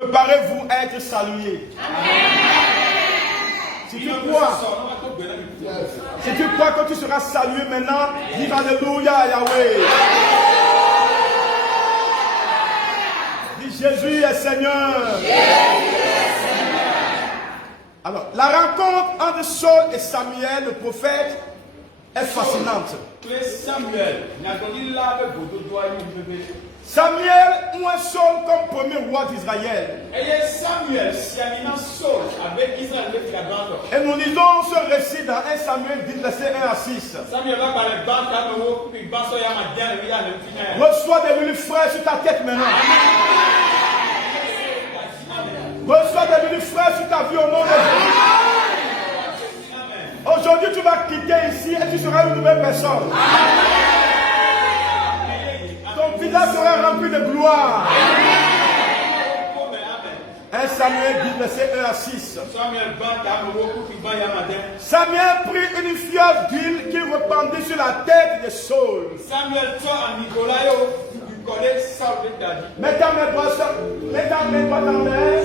Préparez-vous à être salués. Si tu crois que tu seras salué maintenant, dis Alléluia Yahweh. Dis Jésus est Seigneur. Alors, la rencontre entre Saul et Samuel, le prophète, est fascinante. Samuel ou un Saul comme premier roi d'Israël. Et nous lisons ce récit dans 1 Samuel 10, versets 1 à 6. Reçois de l'huile fraîche sur ta tête maintenant. Reçois de l'huile fraîche sur ta vie au nom de Jésus. Aujourd'hui, tu vas quitter ici et tu seras une nouvelle personne. Ton visage sera rempli de gloire. 1 Samuel 10, verset 1 à 6. Samuel prit une fiole d'huile qu'il répandit sur la tête de Saul. Mets dans mes doigts dans l'air.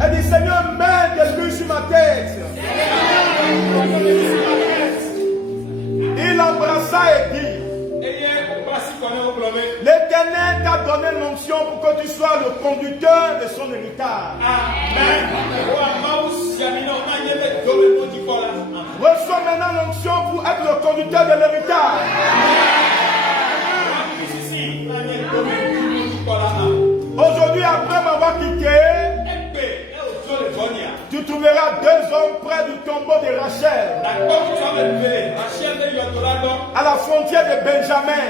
Elle dit, Seigneur, mets de l'huile sur ma tête. Il l'embrassa et dit, l'Éternel t'a donné l'onction pour que tu sois le conducteur de son héritage. Amen. Reçois maintenant l'onction pour être le conducteur de l'héritage. Aujourd'hui, après m'avoir quitté, tu trouveras deux hommes près du tombeau de Rachel, à la frontière de Benjamin,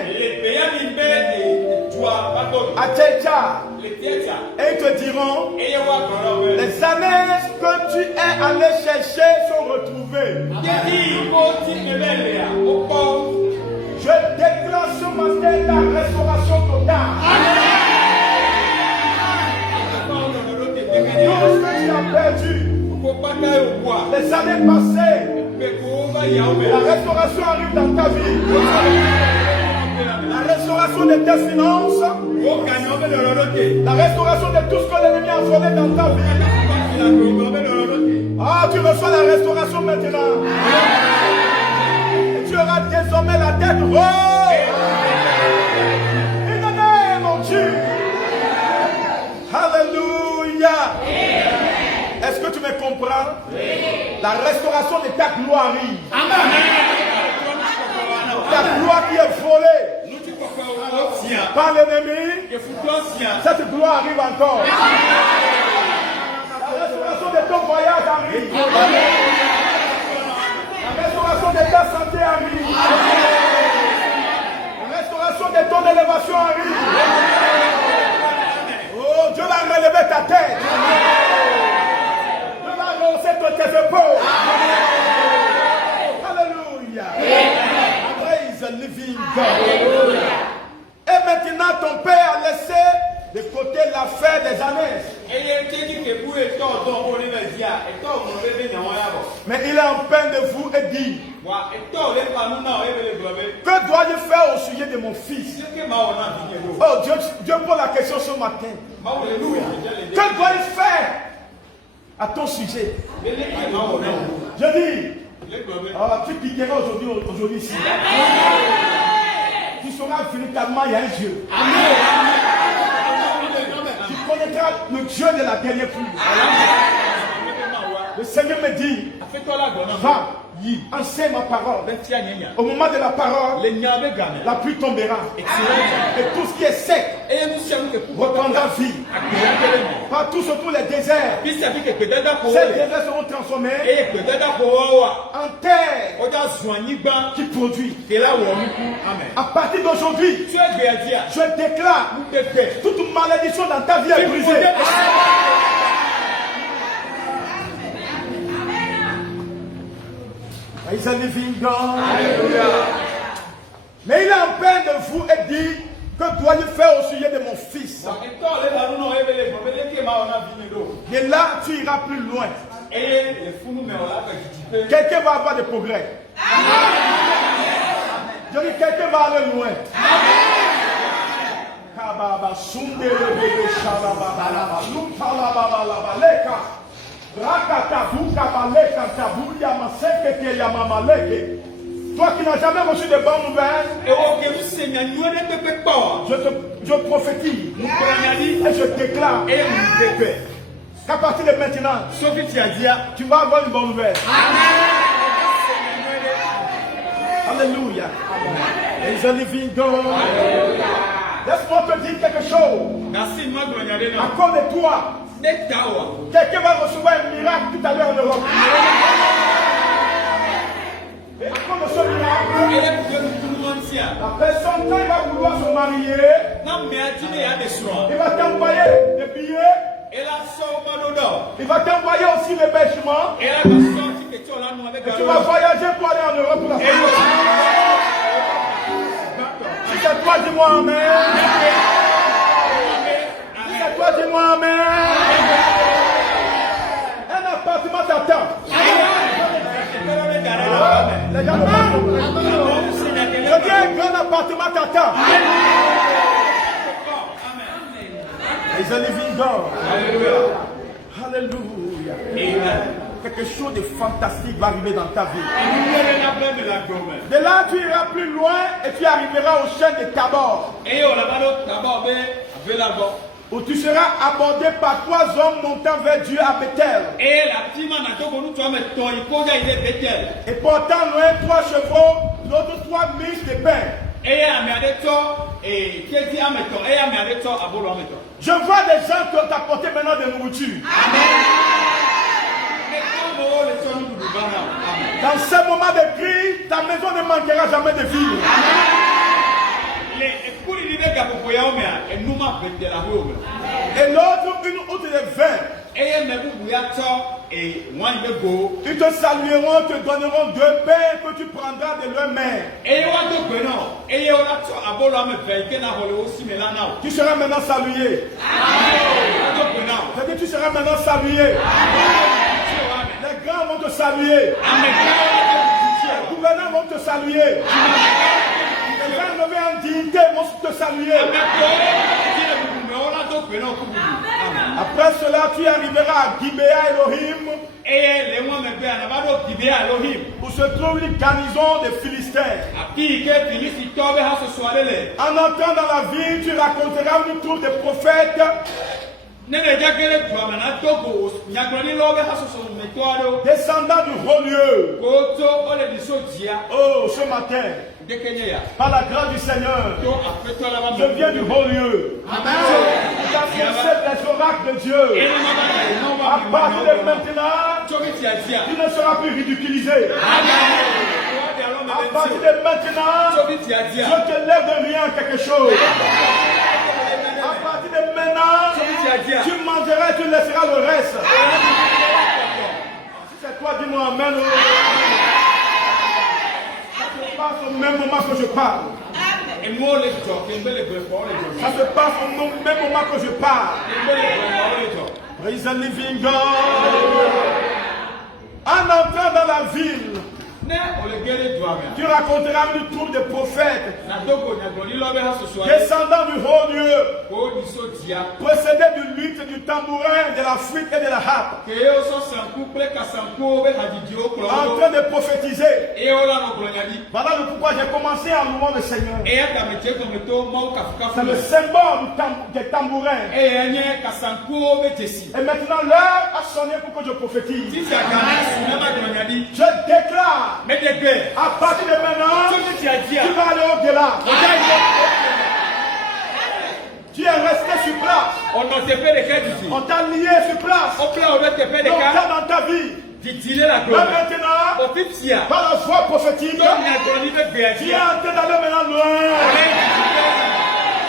à Tchétcha. Et ils te diront, les années que tu es allé chercher sont retrouvées. Je déclare ce matin la restauration totale. Tout ce que tu as perdu les années passées, la restauration arrive dans ta vie. La restauration de tes finances, la restauration de tout ce que l'ennemi a volé dans ta vie. Ah, tu reçois la restauration maintenant. Et tu auras désormais la tête rose. In the name of Jesus. Hallelujah. Est-ce que tu me comprends? Oui. La restauration de ta gloire arrive. Amen. Ta gloire qui est volée par l'ennemi, cette gloire arrive encore. La restauration de ton voyage arrive. La restauration de ta santé arrive. La restauration de ton élévation arrive. Oh, Dieu va relever ta tête. Tes épaules. Alléluia. Praise the living God. Et maintenant ton père a laissé de côté l'affaire des années. Mais il est en peine de vous et dit, que dois-je faire au sujet de mon fils? Oh, Dieu pose la question ce matin. Que dois-je faire à ton sujet? Je dis, tu quitteras aujourd'hui ici. Tu sauras véritablement il y a un Dieu. Tu connaîtras le Dieu de la dernière pluie. Le Seigneur me dit, va, enseigne ma parole. Au moment de la parole, la pluie tombera. Et tout ce qui est sec reprendra vie. Partout sur tous les déserts, ces déserts seront transformés en terre qui produit. À partir d'aujourd'hui, je déclare toute malédiction dans ta vie est brisée. He's a living God. Mais il est en peine de vous et dit, que dois-je faire au sujet de mon fils? Et là, tu iras plus loin. Quelqu'un va avoir des progrès. Je dis, quelqu'un va aller loin. Toi qui n'as jamais reçu de bonnes nouvelles, je prophétise et je déclare qu'à partir de maintenant, tu vas avoir une bonne nouvelle. Alléluia. He's a living God. Laisse-moi te dire quelque chose. À cause de toi, quelqu'un va recevoir un miracle tout à l'heure en Europe. Et à cause de ce miracle, la personne, quand il va vouloir se marier, il va t'envoyer des billets. Il va t'envoyer aussi l'hébergement. Et tu vas voyager pour aller en Europe pour la fin. Si c'est toi, dis-moi amen. Si c'est toi, dis-moi amen. Un appartement t'attend. Les gens ne parlent pas. Je dis un grand appartement t'attend. He's a living God. Alléluia. Alléluia. Quelque chose de fantastique va arriver dans ta vie. De là, tu iras plus loin et tu arriveras au chêne de Tabor. Où tu seras abordé par 3 hommes montant vers Dieu à Bethel. Et portant loin 3 chevaux, l'autre 3 miches de pain. Je vois des gens qui ont apporté maintenant de nourriture. Dans ce moment de crise, ta maison ne manquera jamais de vivre. Et l'autre, une outre de vin. Ils te salueront, te donneront 2 pains que tu prendras de leurs mains. Tu seras maintenant salué. Tu seras maintenant salué. Les grands vont te saluer. Les gouverneurs vont te saluer. Les gens levés en dignité vont te saluer. Après cela, tu arriveras à Gibea Elohim, où se trouve une garnison des Philistins. En entrant dans la ville, tu raconteras une tour des prophètes. Descendant du haut lieu. Oh, ce matin, par la grâce du Seigneur, je viens du haut lieu. Amen. Les oracles de Dieu. À partir de maintenant, tu ne seras plus ridiculisé. À partir de maintenant, je te lève de rien quelque chose. À partir de maintenant, tu mangeras et tu laisseras le reste. Si c'est toi, dis-moi amen. Ça se passe au même moment que je parle. Ça se passe au même moment que je parle. Praise the living God. En entrant dans la ville, tu raconteras une tour de prophètes descendant du haut lieu, précédé du luth, du tambourin, de la flûte et de la harpe, en train de prophétiser. Voilà le pourquoi j'ai commencé en louant le Seigneur. C'est le symbole du tambourin. Et maintenant l'heure a sonné pour que je prophétise. Je déclare, à partir de maintenant, tu vas aller au-delà. Tu es resté sur place. On t'a lié sur place. Longtemps dans ta vie. Mais maintenant, par la foi prophétique, tu es en train d'aller maintenant loin.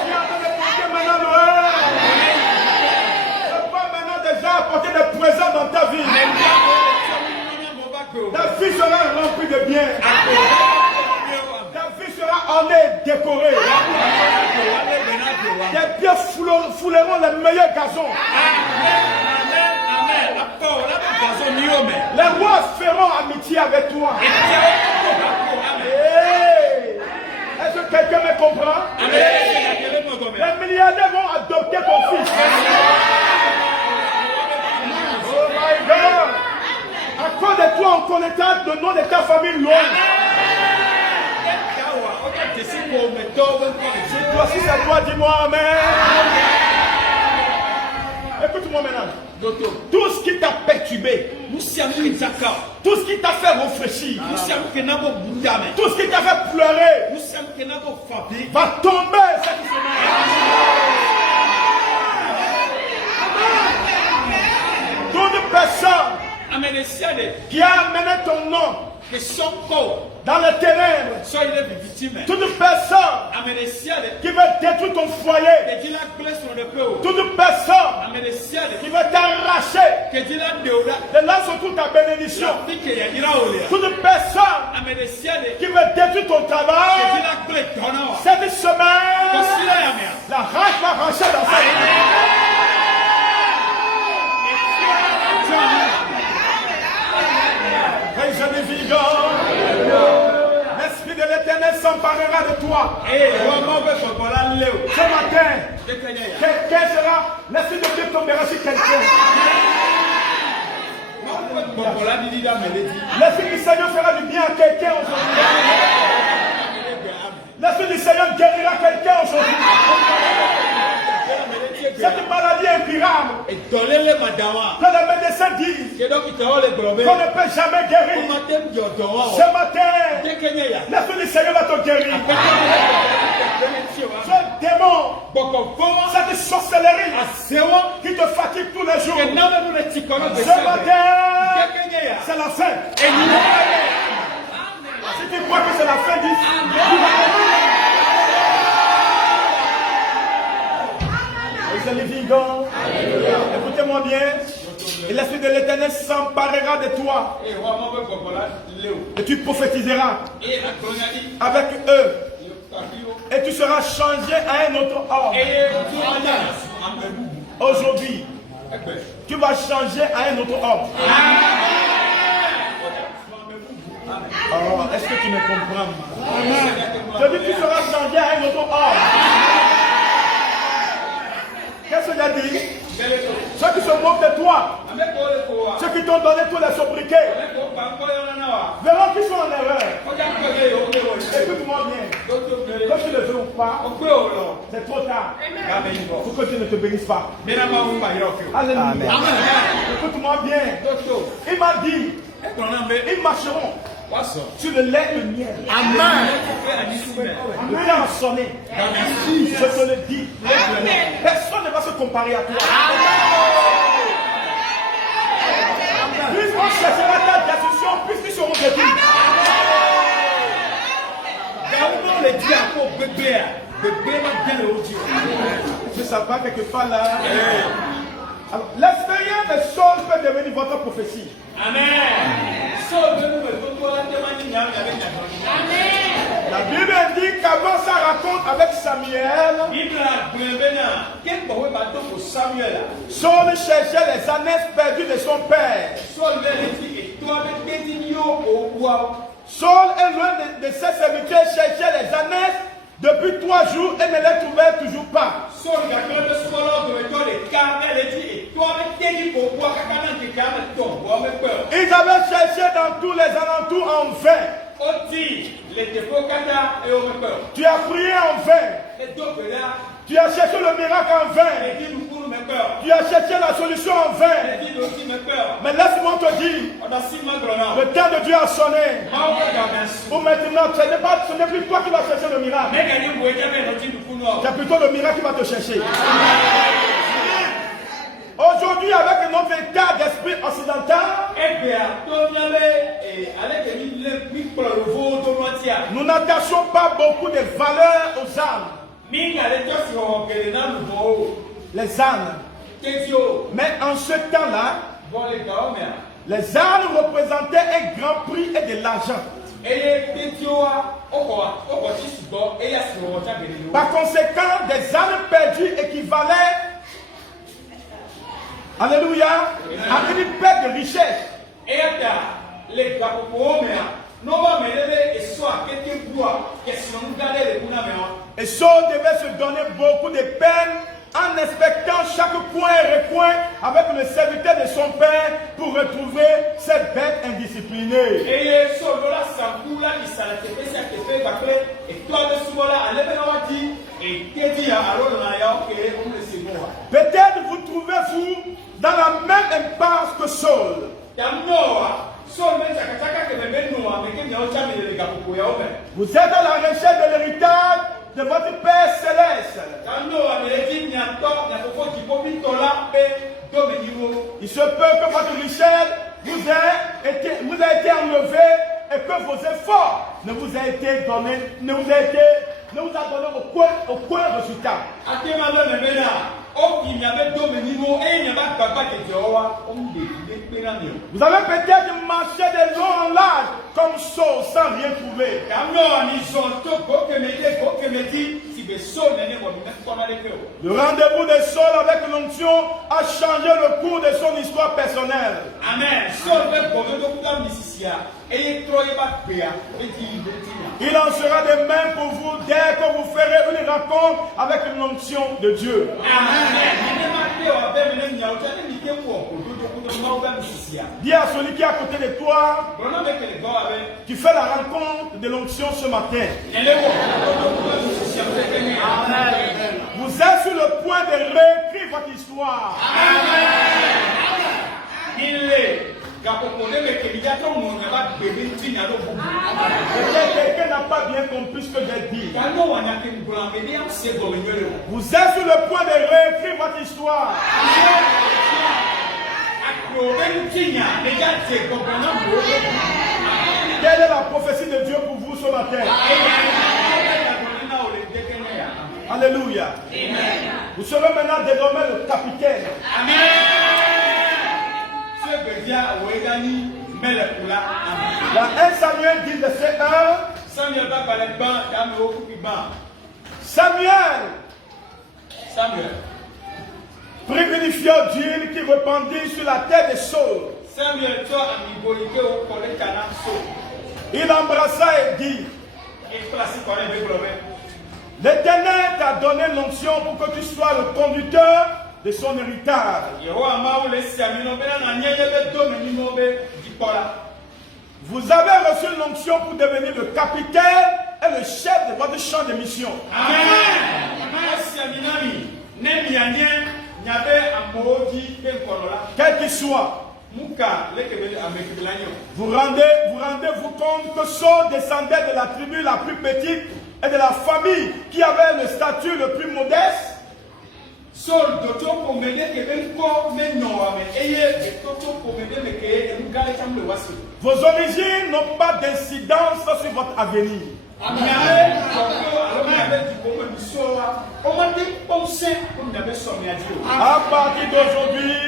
Tu es en train de porter maintenant loin. Je vois maintenant déjà apporter des présents dans ta vie. Ta vie sera remplie de biens. Ta vie sera ornée, décorée. Tes pieds fouleront les meilleurs gazons. Les rois feront amitié avec toi. Est-ce que quelqu'un me comprend? Les milliardaires le nom de ta famille loin. Si c'est toi, dis-moi Amen. Écoute-moi maintenant. Tout ce qui t'a perturbé, tout ce qui t'a fait réfléchir, tout ce qui t'a fait pleurer, va tomber cette semaine. Toute personne qui a amené ton nom dans les ténèbres, toute personne qui veut détruire ton foyer, toute personne qui veut t'arracher de là surtout ta bénédiction, toute personne qui veut détruire ton travail, cette semaine, la rage va ranger dans sa vie. L'Esprit de l'Éternel s'emparera de toi. Ce matin, quelqu'un sera, l'Esprit de Dieu tombera sur quelqu'un. L'Esprit du Seigneur fera du bien à quelqu'un aujourd'hui. L'Esprit du Seigneur guérira quelqu'un aujourd'hui. Cette maladie incurable que les médecins disent qu'on ne peut jamais guérir. Ce matin, l'Esprit du Seigneur va te guérir. Ce démon, cette sorcellerie qui te fatigue tous les jours. Ce matin, c'est la fin. Si tu crois que c'est la fin, dis écoutez-moi bien. Et l'Esprit de l'Éternel s'emparera de toi. Et tu prophétiseras avec eux. Et tu seras changé à un autre homme. Aujourd'hui, tu vas changer à un autre homme. Oh, est-ce que tu me comprends? Je dis tu seras changé à un autre homme. Qu'est-ce que j'ai dit? Ceux qui se moquent de toi, ceux qui t'ont donné tous les sobriquets, verront qu'ils sont en erreur. Écoute-moi bien. Quand tu le veux ou pas, c'est trop tard. Pour que Dieu ne te bénisse pas. Alléluia. Écoute-moi bien. Il m'a dit, ils marcheront sur le lait et le miel. Amen. Le temps a sonné. Je te le dis. Personne ne va se comparer à toi. Plus on cherchera ta décision, plus ils seront détruits. Je ne sais pas quelque part là. Alors, l'expérience de Saul peut devenir votre prophétie. Amen. La Bible dit qu'avant ça raconte avec Samuel, Saul cherchait les ânes perdus de son père. Saul est loin de ses serviteurs, cherchait les ânes depuis 3 jours et ne les trouvait toujours pas. Ils avaient cherché dans tous les alentours en vain. Tu as prié en vain. Tu as cherché le miracle en vain. Tu as cherché la solution en vain. Mais laisse-moi te dire, le temps de Dieu a sonné. Pour maintenant, ce n'est plus toi qui vas chercher le miracle. C'est plutôt le miracle qui va te chercher. Aujourd'hui, avec notre état d'esprit occidental, nous n'attachons pas beaucoup de valeur aux âmes. Les ânes. Mais en ce temps-là, les ânes représentaient un grand prix et de l'argent. Par conséquent, des ânes perdus équivalaient, alléluia, à une perte de richesse. Et Saul devait se donner beaucoup de peine à en inspectant chaque coin et recoin avec le serviteur de son père pour retrouver cette bête indisciplinée. Peut-être vous trouvez-vous dans la même impasse que Saul. Vous êtes à la recherche de l'héritage de votre Père céleste. Il se peut que votre richesse vous a été enlevée et que vos efforts ne vous a été donnés, ne vous a donné aucun résultat. Vous avez peut-être marché de long en large comme Saul sans rien trouver. Le rendez-vous de Saul avec l'onction a changé le cours de son histoire personnelle. Amen. Il en sera de même pour vous dès que vous ferez une rencontre avec l'onction de Dieu. Dis à celui qui est à côté de toi, tu fais la rencontre de l'onction ce matin. Vous êtes sur le point de réécrire votre histoire. Quelqu'un n'a pas bien compris ce que j'ai dit. Vous êtes sur le point de réécrire votre histoire. Quelle est la prophétie de Dieu pour vous ce matin? Alléluia. Vous serez maintenant désormais le capitaine. Dans 1 Samuel 10, verset 1, Samuel prit une fiole d'huile qui répandit sur la tête de Saul. Il l'embrassa et dit, l'Éternel t'a donné l'onction pour que tu sois le conducteur de son héritage. Vous avez reçu l'onction pour devenir le capitaine et le chef de votre champ de mission. Quel qu'il soit, vous rendez-vous compte que Saul descendait de la tribu la plus petite et de la famille qui avait le statut le plus modeste. Vos origines n'ont pas d'incidence sur votre avenir. À partir d'aujourd'hui,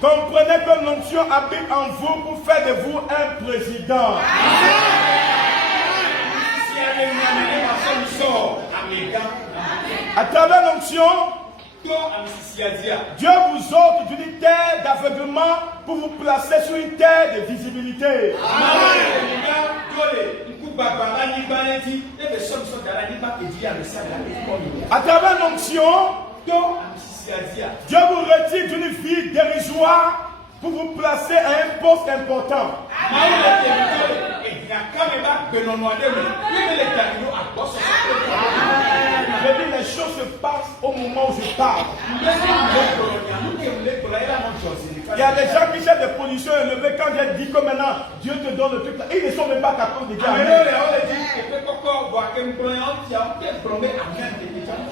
comprenez que l'onction habite en vous pour faire de vous un président. À travers l'onction, Dieu vous ôte d'une terre d'aveuglement pour vous placer sur une terre de visibilité. À travers l'onction, Dieu vous retire d'une vie dérisoire pour vous placer à un poste important. Je dis, les choses se passent au moment où je parle. Il y a des gens qui cherchent des positions élevées. Quand j'ai dit que maintenant Dieu te donne le truc, ils ne sont même pas capables de dire amen.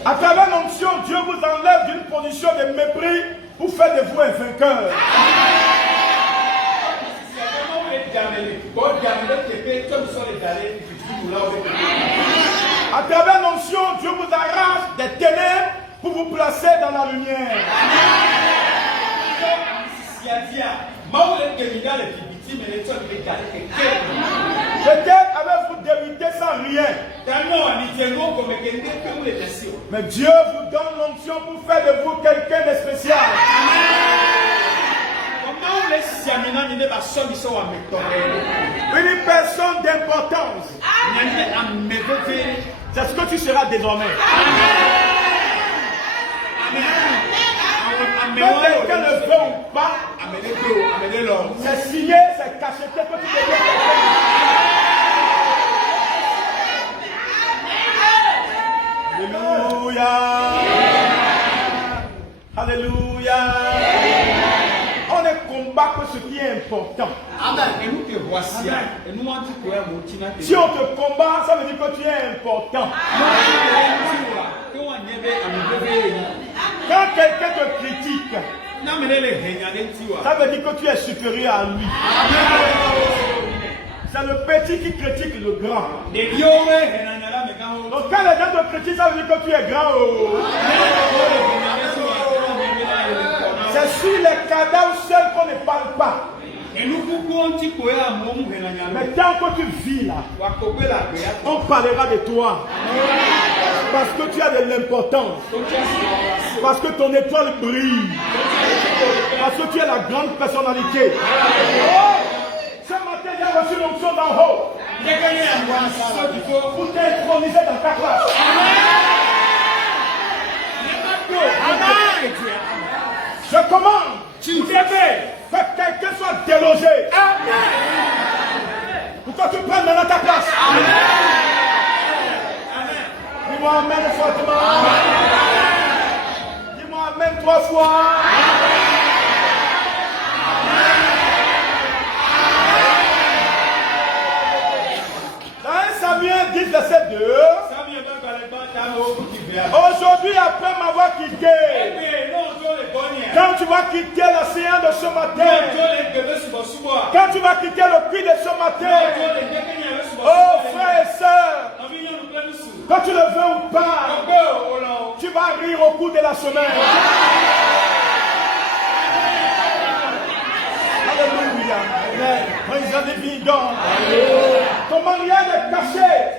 À travers l'onction, Dieu vous enlève d'une position de mépris pour faire de vous un vainqueur. À travers l'onction, Dieu vous arrache des ténèbres pour vous placer dans la lumière. Peut-être avez-vous débuté sans rien. Mais Dieu vous donne l'onction pour faire de vous quelqu'un de spécial. Une personne d'importance. C'est ce que tu seras désormais. Que quelqu'un le veut ou pas, c'est signé, c'est cacheté que tu deviens quelqu'un. Alléluia. Alléluia. On ne combat que ce qui est important. Si on te combat, ça veut dire que tu es important. Quand quelqu'un te critique, ça veut dire que tu es supérieur à lui. C'est le petit qui critique le grand. Donc quand les gens te critiquent, ça veut dire que tu es grand. C'est sur les cadavres seuls qu'on ne parle pas. Mais tant que tu vis là, on parlera de toi. Parce que tu as de l'importance. Parce que ton étoile brille. Parce que tu es la grande personnalité. Oh, ce matin, j'ai reçu l'onction d'en haut. Pour t'introniser dans ta classe. Je commande. Que quelqu'un soit délogé. Pour que tu prennes maintenant ta place. Dis-moi amen fortement. Dis-moi amen 3 fois. Dans 1 Samuel 10, verset 2. Aujourd'hui, après m'avoir quitté, quand tu vas quitter la séance de ce matin, quand tu vas quitter le puits de ce matin, oh frères et sœurs, quand tu le veux ou pas, tu vas rire au cours de la semaine. Alléluia. Ton mariage est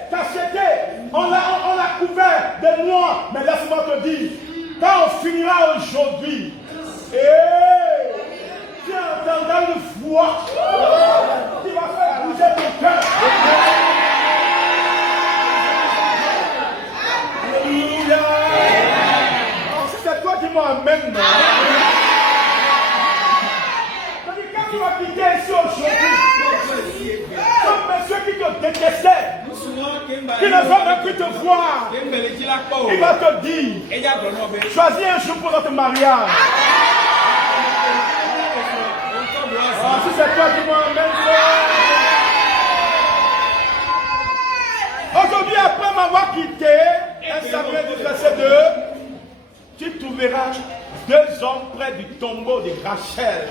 cacheté. On l'a couvert de noix. Mais laisse-moi te dire, quand on finira aujourd'hui, tu entendras une voix qui va faire bouger ton cœur. Alléluia. Si c'est toi qui m'as amené, quand tu vas quitter ici aujourd'hui, comme monsieur qui te détestait, qui ne veut même plus te voir, il va te dire, choisis un jour pour notre mariage. Si c'est toi qui m'emmènes, aujourd'hui, après m'avoir quitté, 1 Samuel 10, verset 2, tu trouveras 2 hommes près du tombeau de Rachel,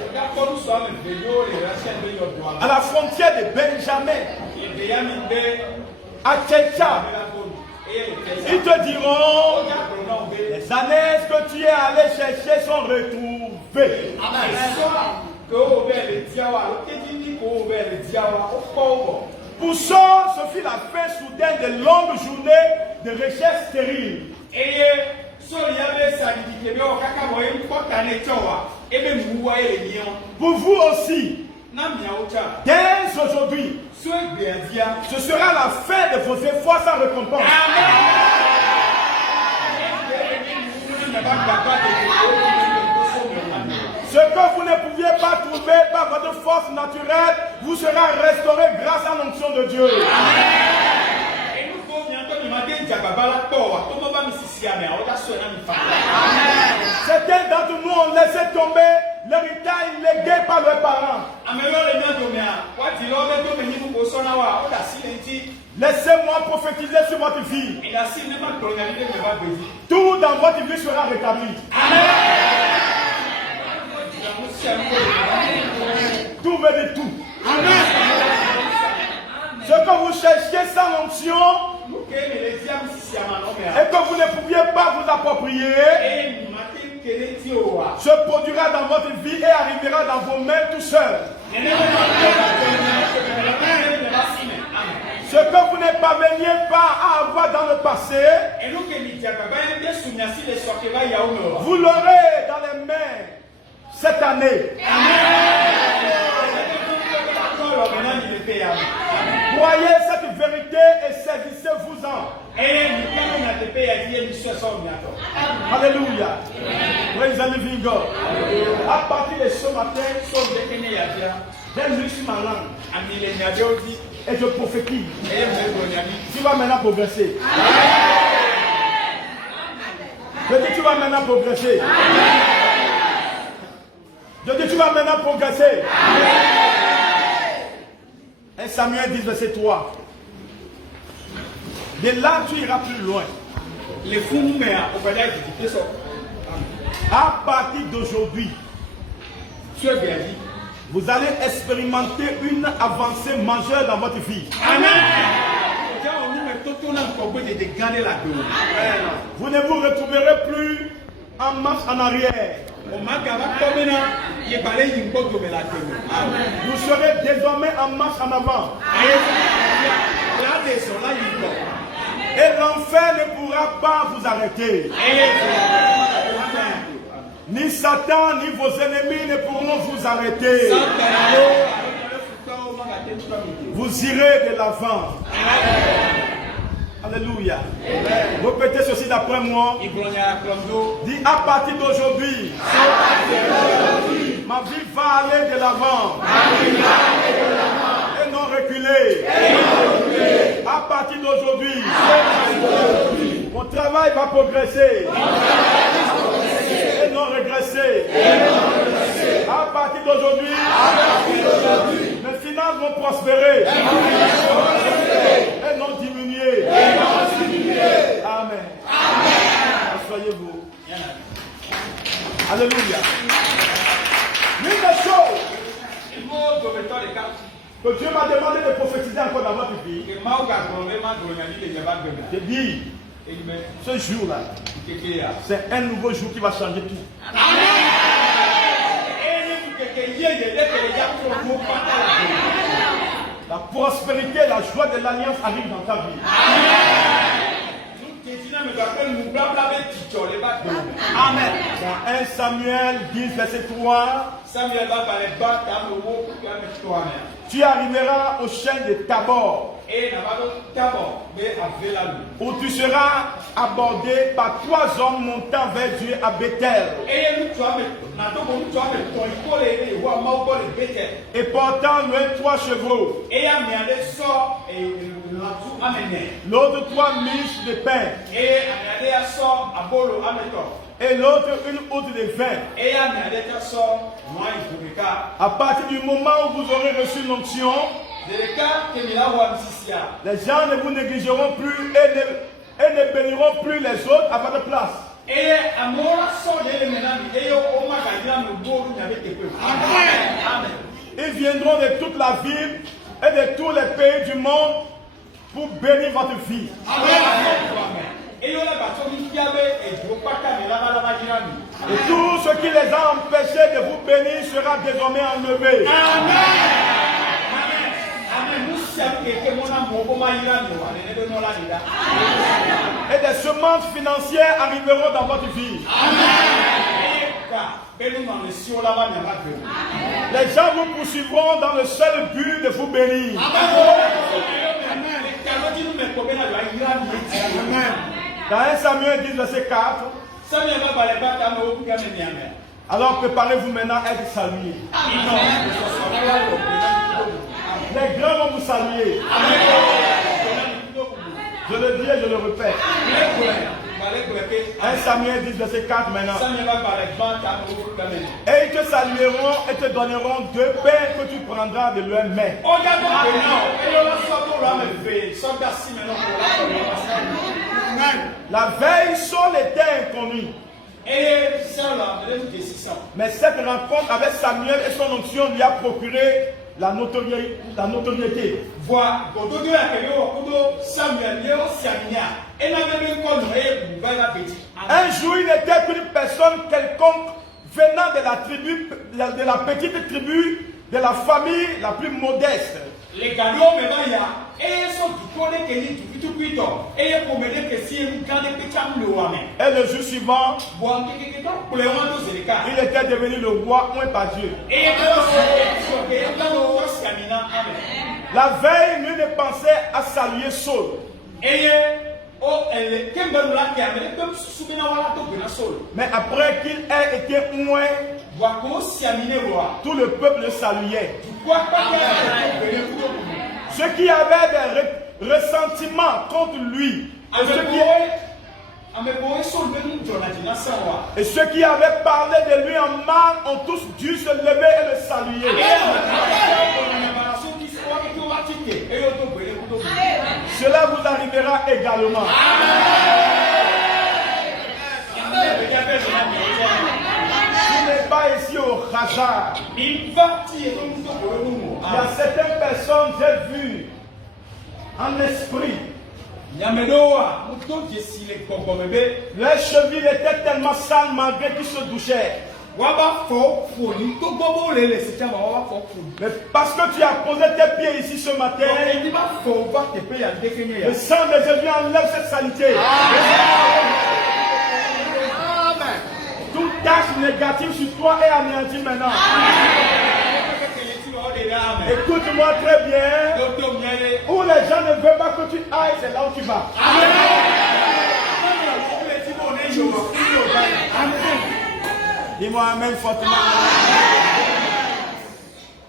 à la frontière de Benjamin, à Tchétcha. Ils te diront, les années que tu es allé chercher sont retrouvées. Pour ça, ce fut la fin soudaine de longues journées de recherche stérile. Pour vous aussi, dès aujourd'hui, ce sera la fin de vos efforts sans récompense. Ce que vous ne pouviez pas trouver par votre force naturelle, vous sera restauré grâce à l'onction de Dieu. Certains d'entre nous ont laissé tomber l'héritage légué par leurs parents. Laissez-moi prophétiser sur votre vie. Tout dans votre vie sera rétabli. Tout veut dire tout. Ce que vous cherchiez sans l'onction et que vous ne pouviez pas vous approprier se produira dans votre vie et arrivera dans vos mains tout seul. Ce que vous ne parveniez pas à avoir dans le passé, vous l'aurez dans les mains cette année. Croyez cette vérité et saisissez-vous-en. Alléluia. Praise the living God. À partir de ce matin, j'ai lu sur ma langue. Et je prophétise. Tu vas maintenant progresser. Je dis tu vas maintenant progresser. Je dis tu vas maintenant progresser. 1 Samuel 10, verset 3. De là, tu iras plus loin. À partir d'aujourd'hui, vous allez expérimenter une avancée majeure dans votre vie. Amen. Vous ne vous retrouverez plus en marche en arrière. Vous serez désormais en marche en avant. Et l'enfer ne pourra pas vous arrêter. Ni Satan, ni vos ennemis ne pourront vous arrêter. Vous irez de l'avant. Alléluia. Répétez ceci d'après moi. Dis à partir d'aujourd'hui, ma vie va aller de l'avant. Et non reculer. À partir d'aujourd'hui, mon travail va progresser. Et non régresser. À partir d'aujourd'hui, mes finances vont prospérer. Et non diminuer. Amen. Soyez-vous. Alléluia. L'une des choses que Dieu m'a demandé de prophétiser encore dans votre vie, je dis, ce jour-là, c'est un nouveau jour qui va changer tout. La prospérité, la joie de l'alliance arrive dans ta vie. Amen. Dans 1 Samuel 10, verset 3. Tu arriveras au chêne de Tabor, où tu seras abordé par 3 hommes montant vers Dieu à Bethel et portant l'un 3 chevreaux, l'autre 3 miches de pain et l'autre une outre de vin. À partir du moment où vous aurez reçu l'onction, les gens ne vous négligeront plus et ne béniront plus les autres à votre place. Ils viendront de toute la ville et de tous les pays du monde pour bénir votre vie. Et tout ce qui les a empêchés de vous bénir sera désormais enlevé. Et des semences financières arriveront dans votre vie. Les gens vous poursuivront dans le seul but de vous bénir. Dans 1 Samuel 10, verset 4. Alors préparez-vous maintenant à être salués. Les grands vont vous saluer. Je le dis et je le répète. 1 Samuel 10, verset 4 maintenant. Et ils te salueront et te donneront 2 pains que tu prendras de leurs mains. La veille, Saul était inconnu. Mais cette rencontre avec Samuel et son onction lui a procuré la notoriété. Un jour, il n'était qu'une personne quelconque venant de la tribu, de la petite tribu, de la famille la plus modeste. Et le jour suivant, il était devenu le roi oint par Dieu. La veille, lui ne pensait à saluer Saul. Mais après qu'il ait été oint, tout le peuple le saluait. Ceux qui avaient des ressentiments contre lui, et ceux qui avaient parlé de lui en mal ont tous dû se lever et le saluer. Cela vous arrivera également. Tu n'es pas ici au hasard. Il y a certaines personnes, j'ai vu en esprit. Les chevilles étaient tellement sales malgré qu'ils se douchaient. Mais parce que tu as posé tes pieds ici ce matin, le sang de Jésus enlève cette saleté. Toute tâche négative sur toi est anéantie maintenant. Écoute-moi très bien. Où les gens ne veulent pas que tu ailles, c'est là où tu vas. Dis-moi amen fortement.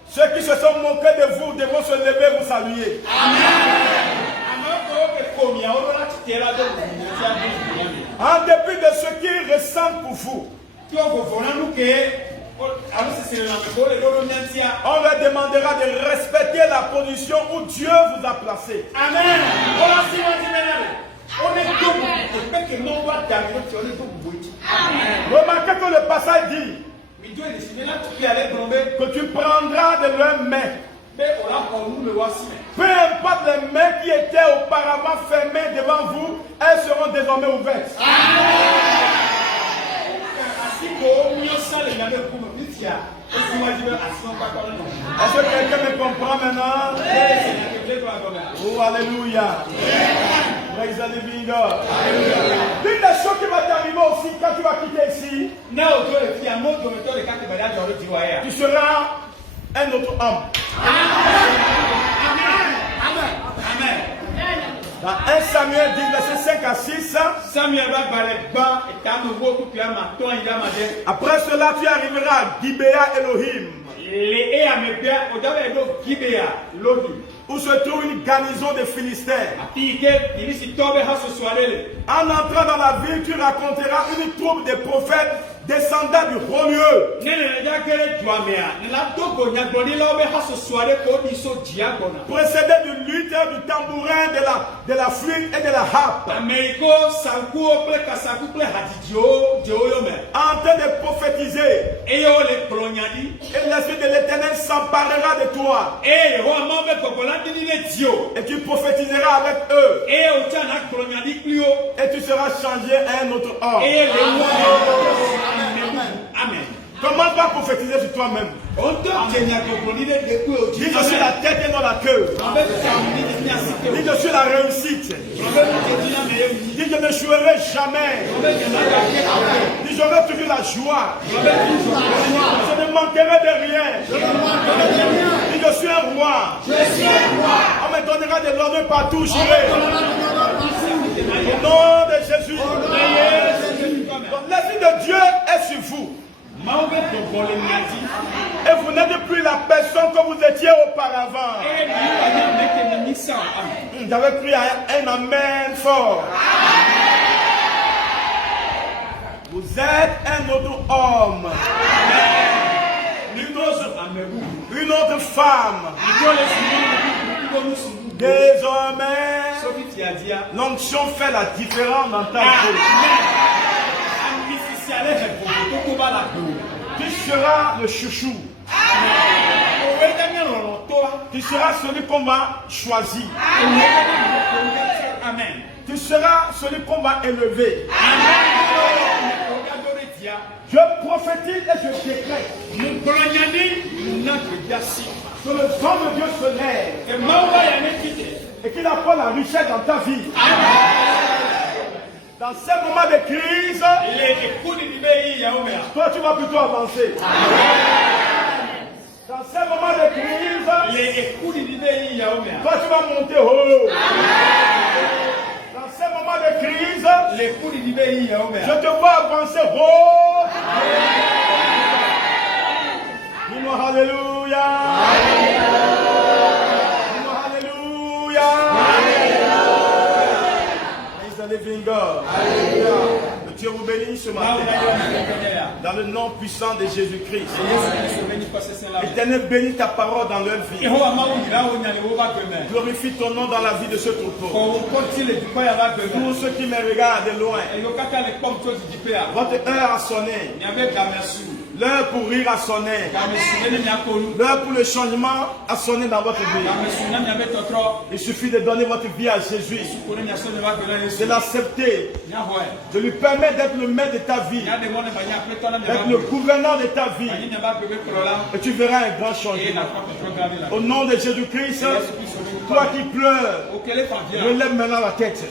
Ceux qui se sont moqués de vous devront se lever et vous saluer. En dépit de ce qu'ils ressentent pour vous, on leur demandera de respecter la position où Dieu vous a placé. Amen. Remarquez que le passage dit que tu prendras de leurs mains. Peu importe les mains qui étaient auparavant fermées devant vous, elles seront désormais ouvertes. Est-ce que quelqu'un me comprend maintenant? Oh, alléluia. Praise the living God. L'une des choses qui va t'arriver aussi quand tu vas quitter ici, tu seras un autre homme. Dans 1 Samuel 10, verset 5 à 6, après cela tu arriveras à Gibea Elohim, où se trouve une garnison de Philistins. En entrant dans la ville, tu raconteras une troupe de prophètes descendant du haut lieu. Précédé du luth, du tambourin, de la flûte et de la harpe. En train de prophétiser. Et l'esprit de l'Éternel s'emparera de toi. Et tu prophétiseras avec eux. Et tu seras changé à un autre homme. Amen. Comment pas prophétiser sur toi-même? Dis je suis la tête et non la queue. Dis je suis la réussite. Dis je ne jouerai jamais. Dis j'aurai toujours la joie. Je ne manquerai de rien. Dis je suis un roi. On me donnera de l'honneur partout où j'irai. Au nom de Jésus. L'esprit de Dieu est sur vous. Et vous n'êtes plus la personne que vous étiez auparavant. J'avais pris un amen fort. Vous êtes un autre homme. Une autre femme. Désormais, l'onction fait la différence dans ta vie. Tu seras le chouchou. Tu seras celui qu'on va choisir. Amen. Tu seras celui qu'on va élever. Je prophétise et je décrète que le sang de Dieu se lève et qu'il apporte la richesse dans ta vie. Dans ces moments de crise, toi tu vas plutôt avancer. Dans ces moments de crise, toi tu vas monter haut. Dans ces ces moments de crise, je te vois avancer. Oh! Dis-moi Alléluia. Dis-moi Alléluia. Praise the living God. Que Dieu vous bénisse ce matin. Dans le nom puissant de Jésus-Christ. Éternel, bénis ta parole dans leur vie. Glorifie ton nom dans la vie de ce troupeau. Pour ceux qui me regardent de loin, votre heure a sonné. L'heure pour rire a sonné. L'heure pour le changement a sonné dans votre vie. Il suffit de donner votre vie à Jésus, de l'accepter, de lui permettre d'être le maître de ta vie, d'être le gouverneur de ta vie. Et tu verras un grand changement. Au nom de Jésus-Christ, toi qui pleures, relève maintenant la tête.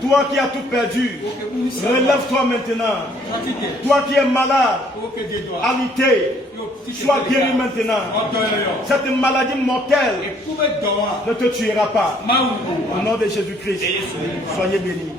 Toi qui as tout perdu, relève-toi maintenant. Toi qui es malade, alité, sois guéri maintenant. Cette maladie mortelle ne te tuera pas. Au nom de Jésus-Christ, soyez bénis.